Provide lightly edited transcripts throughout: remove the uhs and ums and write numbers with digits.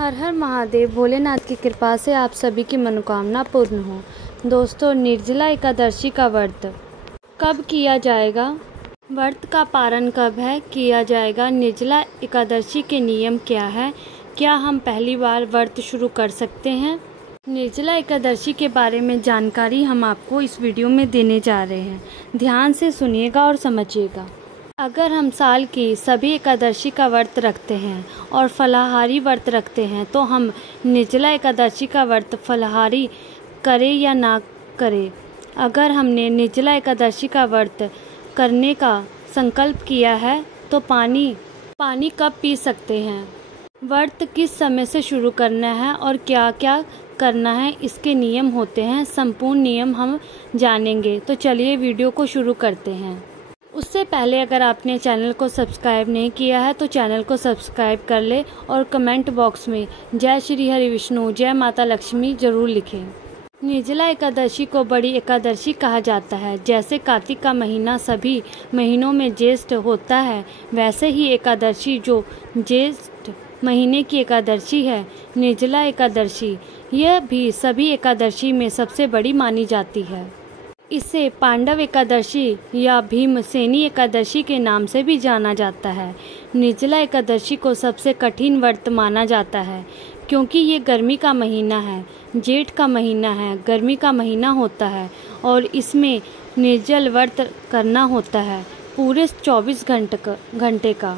हर हर महादेव। भोलेनाथ की कृपा से आप सभी की मनोकामना पूर्ण हो। दोस्तों, निर्जला एकादशी का व्रत कब किया जाएगा? व्रत का पारण कब है किया जाएगा? निर्जला एकादशी के नियम क्या है? क्या हम पहली बार व्रत शुरू कर सकते हैं? निर्जला एकादशी के बारे में जानकारी हम आपको इस वीडियो में देने जा रहे हैं। ध्यान से सुनिएगा और समझिएगा। अगर हम साल की सभी एकादशी का व्रत रखते हैं और फलाहारी व्रत रखते हैं तो हम निर्जला एकादशी का व्रत फलाहारी करें या ना करें, अगर हमने निर्जला एकादशी का व्रत करने का संकल्प किया है तो पानी कब पी सकते हैं, व्रत किस समय से शुरू करना है और क्या क्या करना है, इसके नियम होते हैं। संपूर्ण नियम हम जानेंगे। तो चलिए वीडियो को शुरू करते हैं। उससे पहले अगर आपने चैनल को सब्सक्राइब नहीं किया है तो चैनल को सब्सक्राइब कर ले और कमेंट बॉक्स में जय श्री हरि विष्णु, जय माता लक्ष्मी जरूर लिखें। निर्जला एकादशी को बड़ी एकादशी कहा जाता है। जैसे कार्तिक का महीना सभी महीनों में ज्येष्ठ होता है, वैसे ही एकादशी जो ज्येष्ठ महीने की एकादशी है, निर्जला एकादशी, यह भी सभी एकादशी में सबसे बड़ी मानी जाती है। इसे पांडव एकादशी या भीमसेनी एकादशी के नाम से भी जाना जाता है। निर्जला एकादशी को सबसे कठिन व्रत माना जाता है क्योंकि ये गर्मी का महीना है, जेठ का महीना है, गर्मी का महीना होता है और इसमें निर्जल व्रत करना होता है पूरे 24 घंटे का।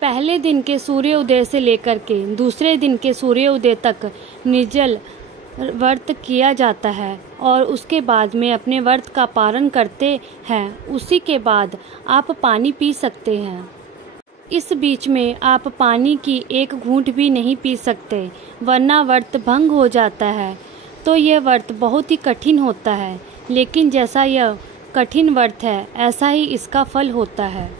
पहले दिन के सूर्योदय से लेकर के दूसरे दिन के सूर्योदय तक निर्जल व्रत किया जाता है और उसके बाद में अपने व्रत का पारण करते हैं। उसी के बाद आप पानी पी सकते हैं। इस बीच में आप पानी की एक घूंट भी नहीं पी सकते, वरना व्रत भंग हो जाता है। तो यह व्रत बहुत ही कठिन होता है, लेकिन जैसा यह कठिन व्रत है ऐसा ही इसका फल होता है।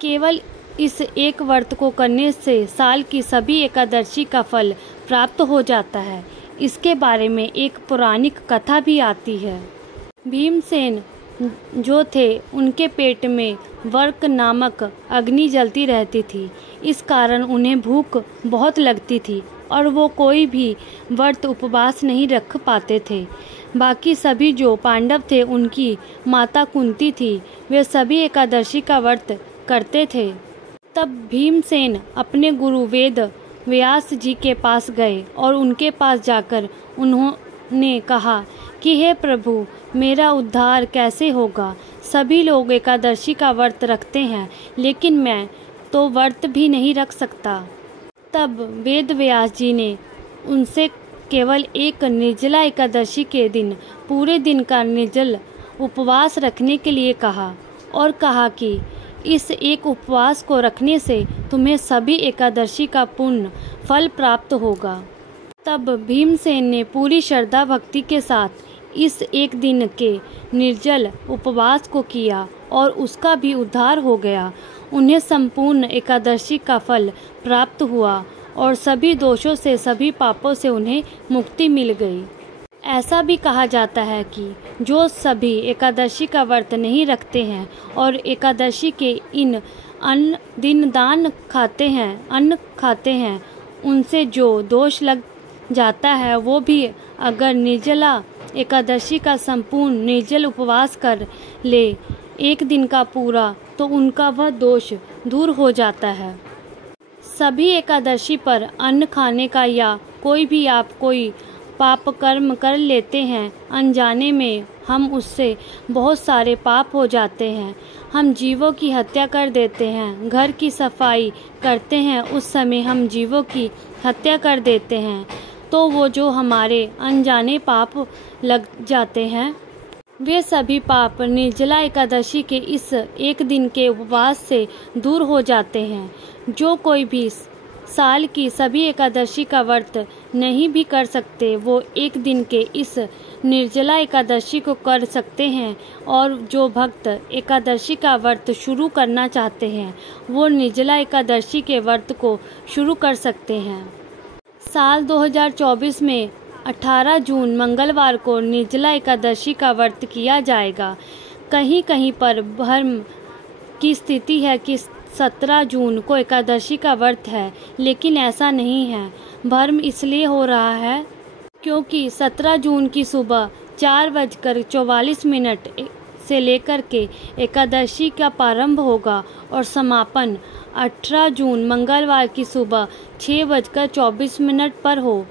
केवल इस एक व्रत को करने से साल की सभी एकादशी का फल प्राप्त हो जाता है। इसके बारे में एक पौराणिक कथा भी आती है। भीमसेन जो थे उनके पेट में वर्क नामक अग्नि जलती रहती थी। इस कारण उन्हें भूख बहुत लगती थी और वो कोई भी व्रत उपवास नहीं रख पाते थे। बाकी सभी जो पांडव थे, उनकी माता कुंती थी, वे सभी एकादशी का व्रत करते थे। तब भीमसेन अपने गुरु वेद व्यास जी के पास गए और उनके पास जाकर उन्होंने कहा कि हे प्रभु, मेरा उद्धार कैसे होगा? सभी लोग एकादशी का व्रत रखते हैं, लेकिन मैं तो व्रत भी नहीं रख सकता। तब वेद व्यास जी ने उनसे केवल एक निर्जला एकादशी के दिन पूरे दिन का निर्जल उपवास रखने के लिए कहा और कहा कि इस एक उपवास को रखने से तुम्हें सभी एकादशी का पूर्ण फल प्राप्त होगा। तब भीमसेन ने पूरी श्रद्धा भक्ति के साथ इस एक दिन के निर्जल उपवास को किया और उसका भी उद्धार हो गया। उन्हें संपूर्ण एकादशी का फल प्राप्त हुआ और सभी दोषों से, सभी पापों से उन्हें मुक्ति मिल गई। ऐसा भी कहा जाता है कि जो सभी एकादशी का व्रत नहीं रखते हैं और एकादशी के इन अन्न दिन अन्न खाते हैं, उनसे जो दोष लग जाता है, वो भी अगर निर्जला एकादशी का संपूर्ण निर्जल उपवास कर ले एक दिन का पूरा, तो उनका वह दोष दूर हो जाता है। सभी एकादशी पर अन्न खाने का या कोई पाप कर्म कर लेते हैं, अनजाने में हम उससे बहुत सारे पाप हो जाते हैं। हम जीवों की हत्या कर देते हैं, घर की सफाई करते हैं, उस समय हम जीवों की हत्या कर देते हैं। तो वो जो हमारे अनजाने पाप लग जाते हैं, वे सभी पाप निर्जला एकादशी के इस एक दिन के उपवास से दूर हो जाते हैं। जो कोई भी साल की सभी एकादशी का व्रत नहीं भी कर सकते, वो एक दिन के इस निर्जला एकादशी को कर सकते हैं। और जो भक्त एकादशी का व्रत शुरू करना चाहते हैं, वो निर्जला एकादशी के व्रत को शुरू कर सकते हैं। साल 2024 में 18 जून मंगलवार को निर्जला एकादशी का व्रत किया जाएगा। कहीं कहीं पर भ्रम की स्थिति है कि 17 जून को एकादशी का व्रत है, लेकिन ऐसा नहीं है। भ्रम इसलिए हो रहा है क्योंकि 17 जून की सुबह 4:44 से लेकर के एकादशी का प्रारंभ होगा और समापन 18 जून मंगलवार की सुबह 6:24 पर हो।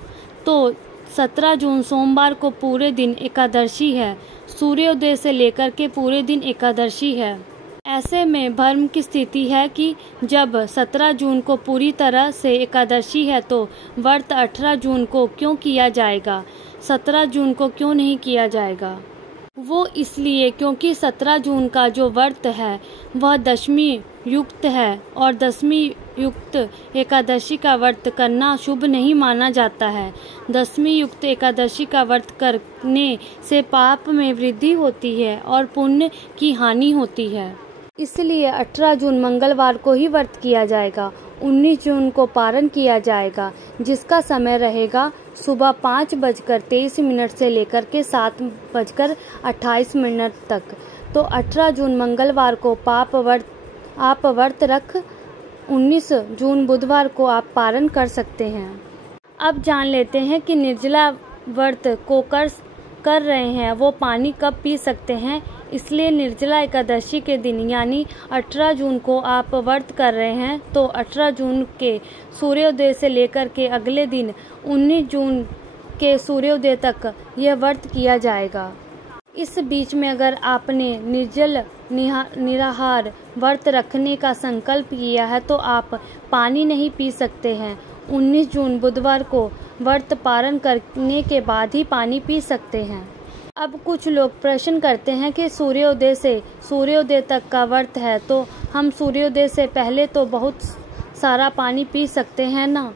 तो 17 जून सोमवार को पूरे दिन एकादशी है। सूर्योदय से लेकर के पूरे दिन एकादशी है। ऐसे में भ्रम की स्थिति है कि जब 17 जून को पूरी तरह से एकादशी है तो व्रत 18 जून को क्यों किया जाएगा, 17 जून को क्यों नहीं किया जाएगा। वो इसलिए क्योंकि 17 जून का जो व्रत है वह दशमी युक्त है और दशमी युक्त एकादशी का व्रत करना शुभ नहीं माना जाता है। दशमी युक्त एकादशी का व्रत करने से पाप में वृद्धि होती है और पुण्य की हानि होती है। इसलिए 18 जून मंगलवार को ही व्रत किया जाएगा। 19 जून को पारण किया जाएगा, जिसका समय रहेगा सुबह 5:23 से लेकर के 7:28 तक। तो 18 जून मंगलवार को आप व्रत रख 19 जून बुधवार को आप पारण कर सकते हैं। अब जान लेते हैं कि निर्जला व्रत को कर रहे हैं वो पानी कब पी सकते हैं। इसलिए निर्जला एकादशी के दिन यानी 18 जून को आप व्रत कर रहे हैं तो 18 जून के सूर्योदय से लेकर के अगले दिन 19 जून के सूर्योदय तक यह व्रत किया जाएगा। इस बीच में अगर आपने निर्जल निराहार व्रत रखने का संकल्प किया है तो आप पानी नहीं पी सकते हैं। 19 जून बुधवार को व्रत पारण करने के बाद ही पानी पी सकते हैं। अब कुछ लोग प्रश्न करते हैं कि सूर्योदय से सूर्योदय तक का व्रत है तो हम सूर्योदय से पहले तो बहुत सारा पानी पी सकते हैं ना।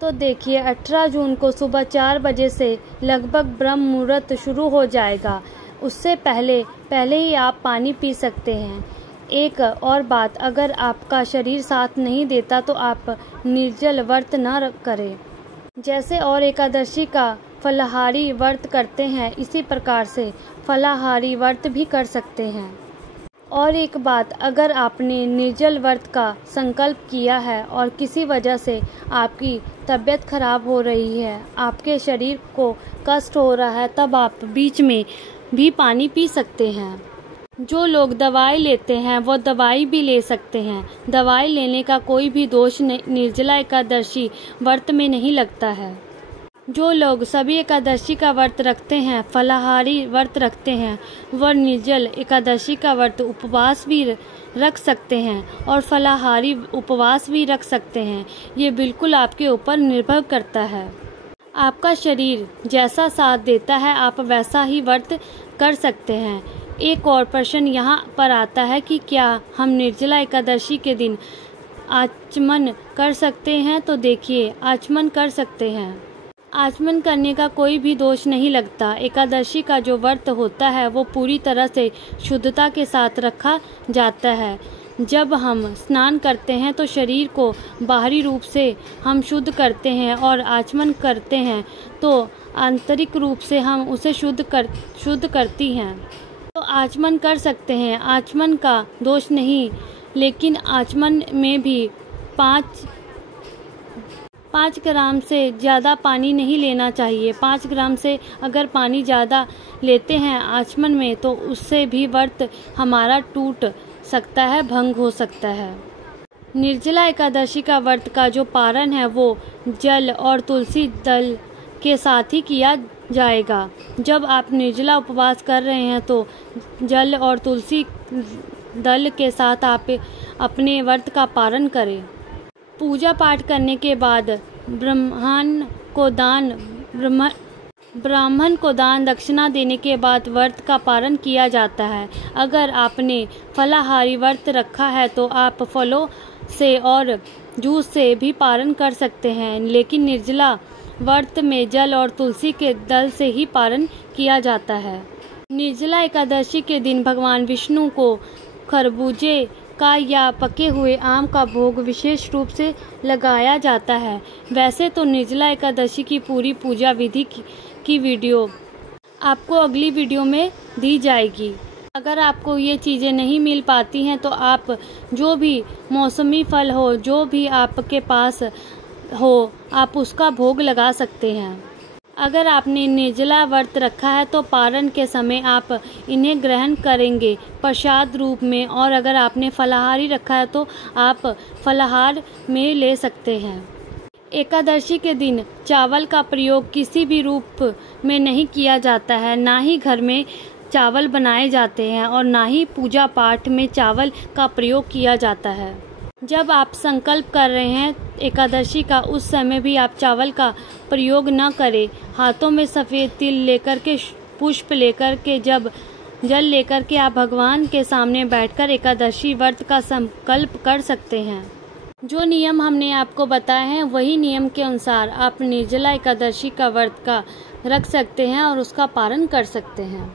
तो देखिए 18 जून को सुबह 4 बजे से लगभग ब्रह्म मुहूर्त शुरू हो जाएगा। उससे पहले ही आप पानी पी सकते हैं। एक और बात, अगर आपका शरीर साथ नहीं देता तो आप निर्जल व्रत न करें। जैसे और एकादशी का फलाहारी व्रत करते हैं इसी प्रकार से फलाहारी व्रत भी कर सकते हैं। और एक बात, अगर आपने निर्जल व्रत का संकल्प किया है और किसी वजह से आपकी तबीयत खराब हो रही है, आपके शरीर को कष्ट हो रहा है, तब आप बीच में भी पानी पी सकते हैं। जो लोग दवाई लेते हैं वो दवाई भी ले सकते हैं। दवाई लेने का कोई भी दोष निर्जला एकादशी व्रत में नहीं लगता है। जो लोग सभी एकादशी का व्रत रखते हैं, फलाहारी व्रत रखते हैं, वह निर्जल एकादशी का व्रत उपवास भी रख सकते हैं और फलाहारी उपवास भी रख सकते हैं। ये बिल्कुल आपके ऊपर निर्भर करता है। आपका शरीर जैसा साथ देता है आप वैसा ही व्रत कर सकते हैं। एक और प्रश्न यहाँ पर आता है कि क्या हम निर्जला एकादशी के दिन आचमन कर सकते हैं। तो देखिए, आचमन कर सकते हैं। आचमन करने का कोई भी दोष नहीं लगता। एकादशी का जो व्रत होता है वो पूरी तरह से शुद्धता के साथ रखा जाता है। जब हम स्नान करते हैं तो शरीर को बाहरी रूप से हम शुद्ध करते हैं और आचमन करते हैं तो आंतरिक रूप से हम उसे शुद्ध करती हैं। तो आचमन कर सकते हैं, आचमन का दोष नहीं। लेकिन आचमन में भी 5 ग्राम से ज़्यादा पानी नहीं लेना चाहिए। 5 ग्राम से अगर पानी ज़्यादा लेते हैं आचमन में तो उससे भी व्रत हमारा टूट सकता है, भंग हो सकता है। निर्जला एकादशी का व्रत का जो पारण है वो जल और तुलसी दल के साथ ही किया जाएगा। जब आप निर्जला उपवास कर रहे हैं तो जल और तुलसी दल के साथ आप अपने व्रत का पारण करें। पूजा पाठ करने के बाद ब्राह्मण को दान दक्षिणा देने के बाद व्रत का पारण किया जाता है। अगर आपने फलाहारी व्रत रखा है तो आप फलों से और जूस से भी पारण कर सकते हैं। लेकिन निर्जला व्रत में जल और तुलसी के दल से ही पारण किया जाता है। निर्जला एकादशी के दिन भगवान विष्णु को खरबूजे का या पके हुए आम का भोग विशेष रूप से लगाया जाता है। वैसे तो निर्जला एकादशी की पूरी पूजा विधि की वीडियो आपको अगली वीडियो में दी जाएगी। अगर आपको ये चीज़ें नहीं मिल पाती हैं तो आप जो भी मौसमी फल हो, जो भी आपके पास हो, आप उसका भोग लगा सकते हैं। अगर आपने निर्जला व्रत रखा है तो पारण के समय आप इन्हें ग्रहण करेंगे प्रसाद रूप में, और अगर आपने फलाहारी रखा है तो आप फलाहार में ले सकते हैं। एकादशी के दिन चावल का प्रयोग किसी भी रूप में नहीं किया जाता है, ना ही घर में चावल बनाए जाते हैं और ना ही पूजा पाठ में चावल का प्रयोग किया जाता है। जब आप संकल्प कर रहे हैं एकादशी का, उस समय भी आप चावल का प्रयोग न करें। हाथों में सफ़ेद तिल लेकर के, पुष्प लेकर के, जब जल लेकर के आप भगवान के सामने बैठकर एकादशी व्रत का संकल्प कर सकते हैं। जो नियम हमने आपको बताए हैं वही नियम के अनुसार आप निर्जला एकादशी का व्रत का रख सकते हैं और उसका पारण कर सकते हैं।